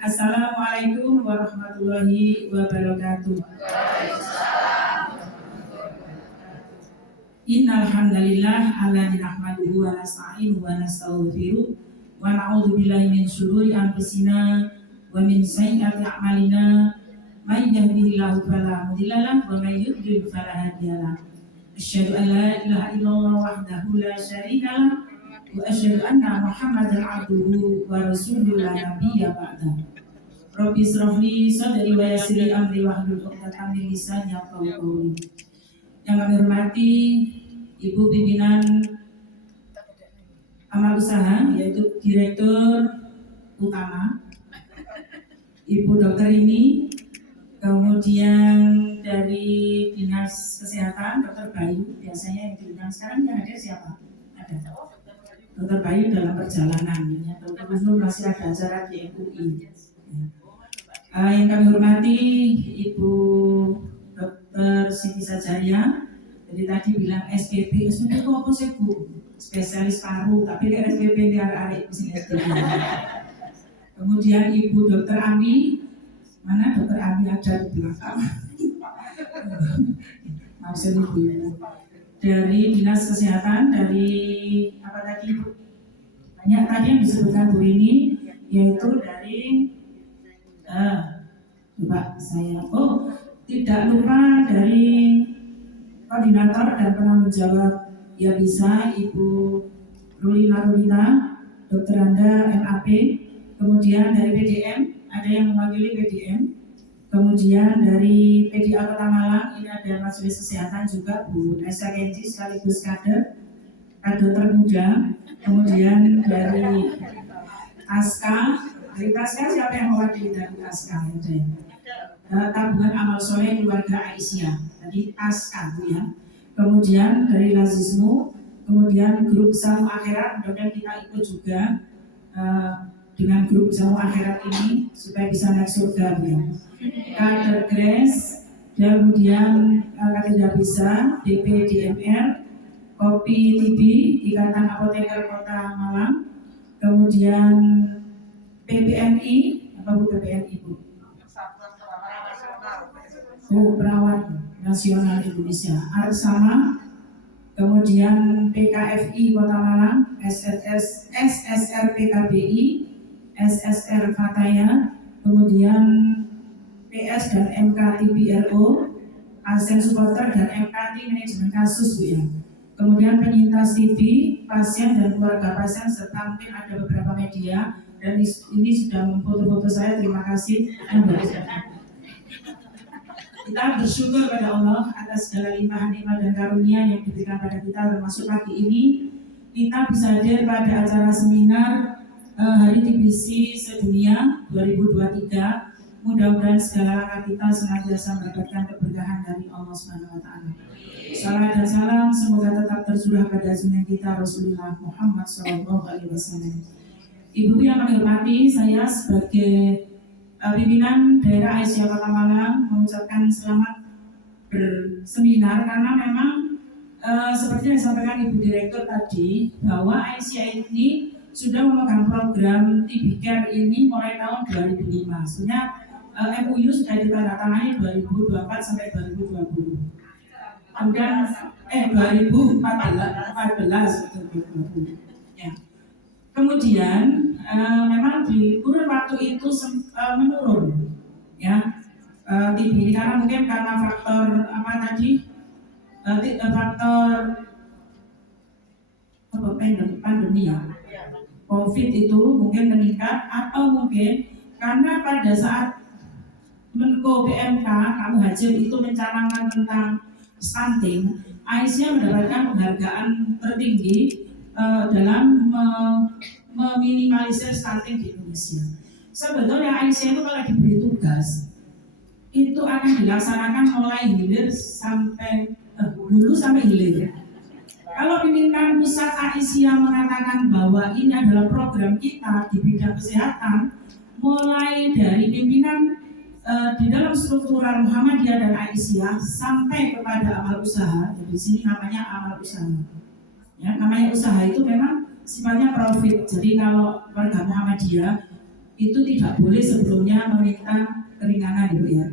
Assalamualaikum warahmatullahi wabarakatuh. Innal hamdalillah alladzi nahmaduhu wa nasta'inuhu wa nastaghfiruh wa na'udzu billahi min shururi anfusina wa min sayyiati a'malina may yahdihillahu fala mudilla lahu wa may yudlil fala hadiya lahu. Asyhadu an la ilaha illallah wahdahu la syarika lahu wa asyhadu anna Muhammadan abduhu wa rasuluhu la nabiyya ba'da. Rabbi shrahli sadri wa yassir li amri wahlul 'uqdatam min lisani yafqahu qawli. Yang kami hormati Ibu Pimpinan Amal Usaha, yaitu Direktur Utama Ibu Dokter ini, kemudian dari Dinas Kesehatan Dokter Bayu, biasanya yang diundang sekarang yang ada siapa? Ada Dokter Bayu dalam perjalanan, ya. Dokter Wisnu masih ada acara di MUI. Yang kami hormati Ibu Dokter Siti Sajaya, jadi tadi bilang SPP itu apa sih Bu? Spesialis paru, tapi dia SPP di arek-arek sini. Kemudian Ibu Dokter Ami, mana Dokter Ami ada di belakang? Maksud Ibu dari Dinas Kesehatan, dari apa tadi Bu? Banyak tadi yang disebutkan Bu ini, yaitu dari coba saya tidak lupa dari koordinator dan penanggung jawab ya bisa Ibu Ruli Marulita, Dr. Anda MAP, kemudian dari PDM ada yang mewakili PDM, kemudian dari PDA Kota Malang ini ada Majelis Kesehatan juga Bu Esa Kenji sekaligus kader termuda, kemudian dari ASKA. Dari TASKA siapa yang mewakili dari TASKA? Tabungan Amal Soleh Keluarga Aisyah. Tadi TASKA Bu ya. Kemudian dari Lazismu, kemudian grup Samu Akhirat, mudah-mudahan kita ikut juga dengan grup Samu Akhirat ini supaya bisa naik surga Bu ya. Kader Grace, kemudian Kader Bisa, DPDMR, Kopi TB, Ikatan Apoteker Kota Malang, kemudian PPNI, apa Bu PPNI Bu? Perawat Nasional Indonesia, Arsama, kemudian PKFI Kota Malang, SSR PKBI, SSR Fataya, kemudian PS dan MK TPRO, ASN Supporter dan MKT Manajemen Kasus Bu ya. Kemudian penyintas TB, pasien dan keluarga pasien, serta mungkin ada beberapa media. Dan ini sudah memfoto-foto saya, terima kasih. Kita bersyukur pada Allah atas segala limpahan nikmat dan karunia yang diberikan pada kita, termasuk pagi ini kita bisa hadir pada acara seminar Hari TBC Sedunia 2023. Mudah-mudahan segala langkah kita senantiasa mendapatkan keberkahan dari Allah Subhanahu wa taala. Salam dan salam semoga tetap tercurah pada junjungan kita Rasulullah Muhammad SAW. Ibu yang kami hormati, saya sebagai pimpinan daerah Aisyah Kota Malang mengucapkan selamat berseminar karena memang seperti yang disampaikan Ibu Direktur tadi bahwa Aisyah ini sudah memegang program TB Care ini mulai tahun 2005. Sebenarnya MUU sudah ditandatangani 2024 sampai 2020. Kemudian 2014 betul. Ya. Kemudian memang di kurun waktu itu menurun ya TB ini karena mungkin karena faktor apa tadi faktor pandemi ya COVID itu mungkin meningkat, atau mungkin karena pada saat Menko PMK kamu hadir itu mencanangkan tentang stunting, Aisyah mendapatkan penghargaan tertinggi dalam meminimalisir stunting di Indonesia. Sebetulnya Aisyah itu kalau diberi tugas itu akan dilaksanakan mulai hilir sampai hulu sampai hilir. Kalau pimpinan pusat Aisyah mengatakan bahwa ini adalah program kita di bidang kesehatan, mulai dari pimpinan di dalam struktural Muhammadiyah dan Aisyah sampai kepada amal usaha. Jadi di sini namanya amal usaha. Ya, namanya usaha itu memang sifatnya profit. Jadi kalau warga Muhammadiyah itu tidak boleh sebelumnya meminta keringanan Ibu ya.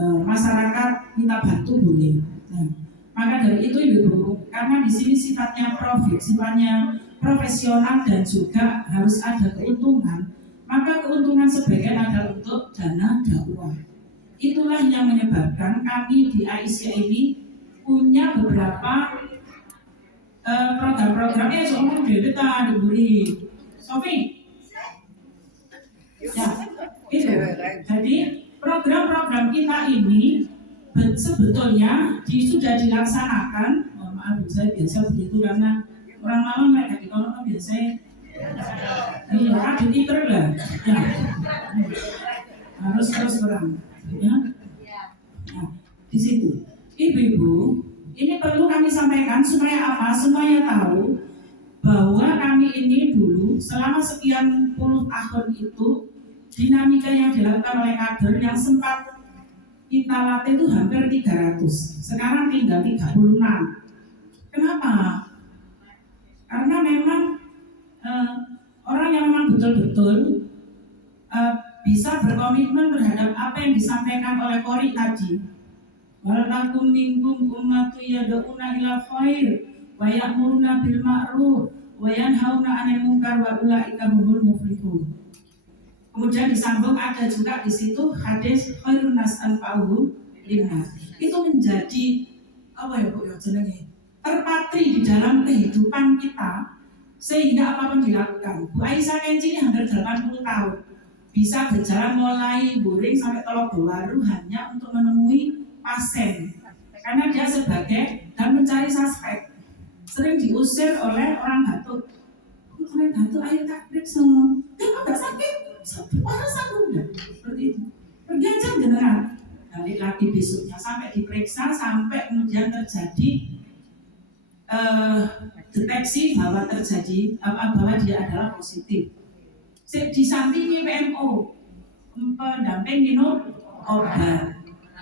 Masyarakat minta bantu boleh. Nah, maka dari itu Ibu, karena di sini sifatnya profit, sifatnya profesional dan juga harus ada keuntungan, maka keuntungan sebagian adalah untuk dana dakwah. Itulah yang menyebabkan kami di Aisyah ini punya beberapa program-programnya seumur kita diberi. Sofi, ya, itu. Jadi program-program kita ini sebetulnya sudah dilaksanakan. Maaf, saya biasa begitu karena orang malam mereka di kono biasa. Iya, ada titer lah. Ya. Harus terus terang. Ya. Nah, di situ, ibu-ibu, ini perlu kami sampaikan supaya apa? Semuanya tahu bahwa kami ini dulu selama sekian puluh tahun itu dinamika yang dilakukan oleh kader yang sempat kita latih itu hampir 300, sekarang tinggal 36. Kenapa? Karena memang orang yang memang betul-betul bisa berkomitmen terhadap apa yang disampaikan oleh Qori tadi. Walakum minkum ummatu yad'una ila khair wa ya'muruna bil ma'ruf wa yanhauna 'anil munkar wa ulaika humul muflihun. Kemudian disambung ada juga di situ hadis khairun nas anfa'uhum linnas. Itu menjadi apa ya Bu ya jenenge? Terpatri di dalam kehidupan kita sehingga apapun dilakukan. Bu Aisyah Kenci ini hampir 80 tahun bisa berjalan mulai boring sampai Teluk Bawaru hanya untuk menemui pasien karena dia sebagai dan mencari suspek sering diusir oleh orang batuk. Orang batuk ayo tak periksa, kamu nggak sakit? Orang sanggup nggak? Seperti itu. Pergi aja beneran. Balik lagi besoknya sampai diperiksa sampai kemudian terjadi deteksi bahwa bahwa dia adalah positif. Disampingi PMO, pendamping minum obat.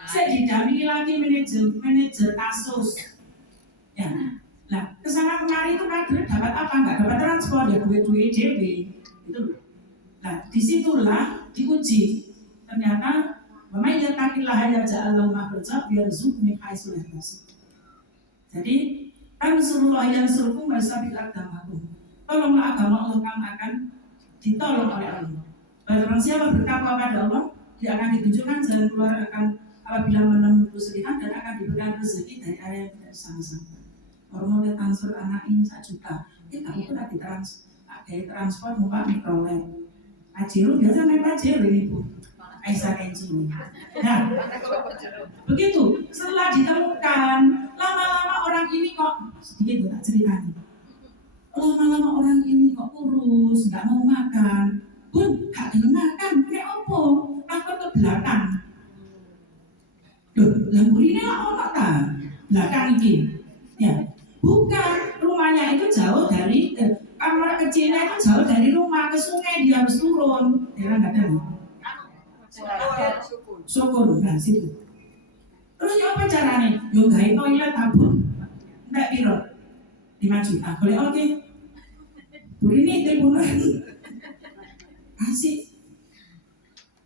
Saya didampingi lagi manajer kasus. Ya, nah kesana kemari itu kader dapat apa? Nggak dapat transport ya duit DW itu. Nah disitulah diuji. Ternyata memang yatakillah yaj'al lahu makhraja yarzuqhu min haitsu la yahtasib. Jadi kan Rasulullah yang suruhku masabil agamaku. Tolonglah agama Allah kamu akan ditolong oleh Allah. Barang siapa bertakwa pada Allah, dia akan ditunjukkan jalan keluar apabila menempuh kesulitan dan akan diberikan rezeki dari area yang tidak sama-sama. Orang mau transfer anak ini 1 juta, kita itu tadi transport muka mikrolet. Ajiru biasa naik Pajero ini Bu, Aisyah Kenci ini. Nah, begitu. Setelah ditemukan, lama-lama orang ini kok sedikit tak ceritanya. Lama-lama orang ini kok kurus, nggak mau makan. Bun, gak mau makan, kayak apa? Takut ke belakang. Loh, lamburine apa tak? Belakang ini. Ya, bukan. Rumahnya itu jauh dari kamar kecilnya itu jauh dari rumah ke sungai, dia harus turun. Ya nggak ada. Sukun, nah situ. Terus ya apa caranya? Yo gawe toilet tabung. Enggak piro? 5 juta. Boleh oke. Burini teleponan. Kasih.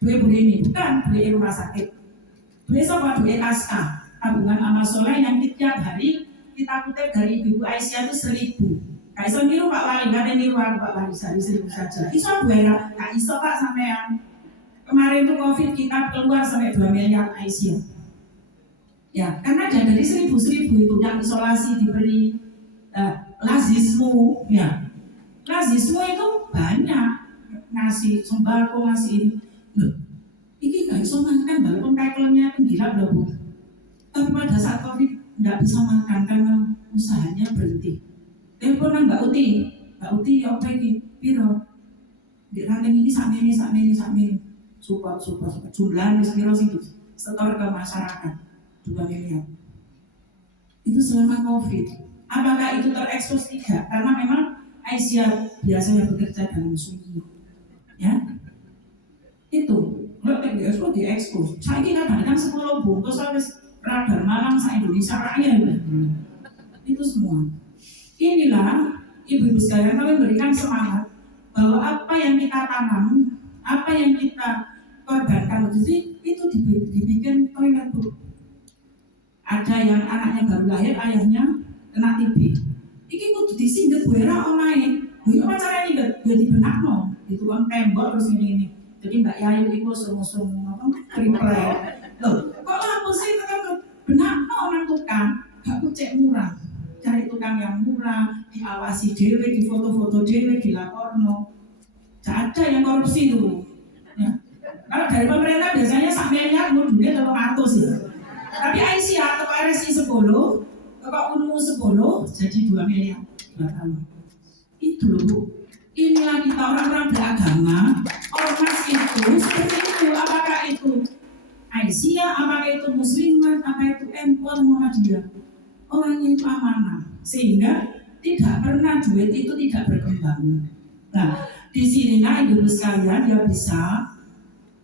Duit burini, bukan duit rumah sakit. Duit sama duit aska. Tabungan amal soleh yang tiap hari kita kutip dari Ibu Aisyah itu 1.000. Gak iso niru Pak Wali, gak ada niru Pak Wali, 1.000 saja. Iso buaya, gak iso Pak sampean. Kemarin tuh COVID kita keluar sampai 2 miliar Aisyah. Ya, karena ada dari 1.000 itu yang isolasi diberi lazismu, ya. Lazismu itu banyak ngasih sembako, ngasih ini. Loh, ini gak iso makan, walaupun kakelnya gila loh Bu. Tapi pada saat COVID nggak bisa makan karena usahanya berhenti. Teleponan Mbak Uti ya apa ini? Piro? Di ranting ini sak ini. Support. Jumlah piro sih setor ke masyarakat 2 miliar. Itu selama COVID. Apakah itu terekspos? Tidak, karena memang Aisyah biasanya bekerja dalam sunyi. Ya, itu nggak diekspos. Saya kira kadang 10 bungkus habis radar Malang se-Indonesia Raya itu semua. Inilah ibu-ibu sekalian kami berikan semangat bahwa apa yang kita tanam, apa yang kita korbankan itu dibikin toilet Bu. Ada yang anaknya baru lahir, ayahnya kena TB. Iki kudu disingget buera omahe. Lha apa carane ya dibenakno, ditukang tembok terus ini. Jadi Mbak Yayu iku sung-sung apa triple. Loh, kok lampu sih tetep benakno orang tukang, gak kucek murah. Cari tukang yang murah, diawasi dhewe, difoto-foto dhewe, dilaporno. Gak ada yang korupsi itu. Ya. Kalau dari pemerintah biasanya sak miliar mudune 300 ya. Tapi Aisyah atau RSI 10, atau Unmu 10 jadi 2 miliar 2 tahun. Itu loh Bu. Inilah kita orang-orang beragama, ormas itu seperti itu. Apakah itu Aisyah, apakah itu Muslimat, apakah itu NU Muhammadiyah, orangnya itu amanah, sehingga tidak pernah duit itu tidak berkembang. Nah, di sinilah ibu sekalian dia bisa.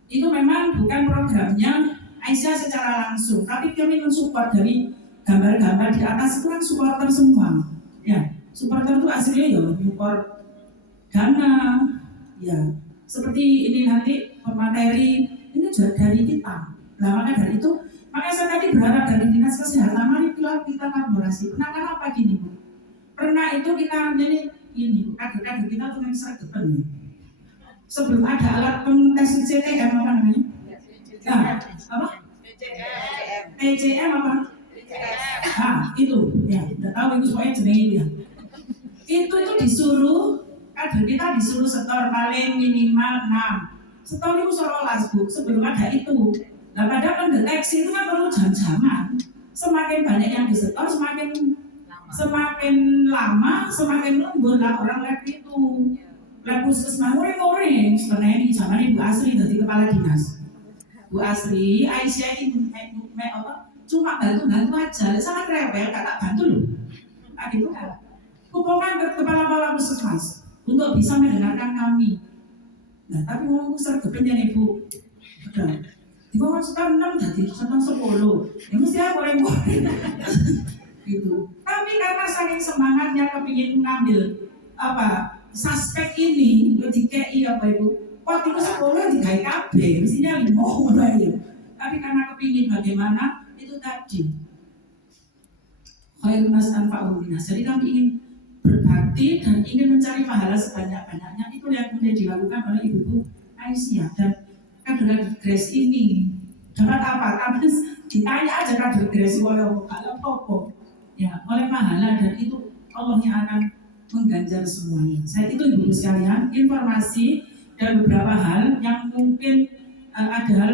Itu memang bukan programnya Aisyah secara langsung, tapi kami mensupport dari gambar-gambar di atas itu kan supporter semua. Ya, supporter itu aslinya ya support dana, ya seperti ini nanti materi ini juga dari kita. Nah maka dari itu, makanya saya tadi berharap dari dinas kesehatan mari kita kolaborasi. Pernah kan apa gini Bu? Pernah itu kita jadi ini kader-kader kita tuh yang sergepen. Sebelum ada alat pengetes CTM apa namanya? Nah, apa? TCM apa? Nah itu ya, udah tahu itu soalnya jenis ya. Itu disuruh kader kita disuruh setor paling minimal 6. Setor itu 11 Bu, sebelum ada itu. Nah pada pendeteksi itu kan perlu jam-jaman. Semakin banyak yang disetor semakin lama, semakin lembur lah orang lab itu. Lab puskesmas muring-muring sebenarnya di zaman Ibu Asri dari kepala dinas. Bu Asri, Aisyah ini apa? Cuma bantu-bantu aja, sangat rewel, gak tak bantu loh. Nah gitu kan. Hubungan ke kepala-kepala puskesmas untuk bisa mendengarkan kami. Nah tapi ngomong sergepennya nih Bu, udah. Di bawah sekarang 6 jadi sekarang 10. Ya mesti aku goreng-goreng. Gitu. Tapi karena saking semangatnya kepingin mengambil apa suspek ini, di KI apa Ibu? Waktu itu 10 digawe kabeh, mestinya 5 ya. Tapi karena kepingin bagaimana itu tadi. Khairun nas anfa'uhum linnas. Jadi kami ingin berbakti dan ingin mencari pahala sebanyak-banyaknya. Itu yang kemudian dilakukan oleh Ibu Aisyah dan kader Grace ini. Dapat apa? Kami ditanya aja kader Grace oleh apa? Ya, oleh pahala dan itu Allah yang akan mengganjar semuanya. Saya itu Ibu sekalian, informasi dan beberapa hal yang mungkin ada hal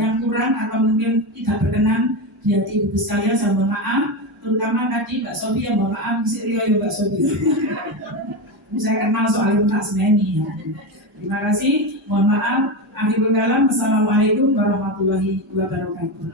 yang kurang atau mungkin tidak berkenan di hati Ibu sekalian, saya mohon maaf. Terutama tadi Mbak Sofi yang mohon maaf, si Rio ya Mbak Sofi. Saya kenal soal tak semeni. Ya. Terima kasih, mohon maaf. Akhirul kalam, Assalamualaikum warahmatullahi wabarakatuh.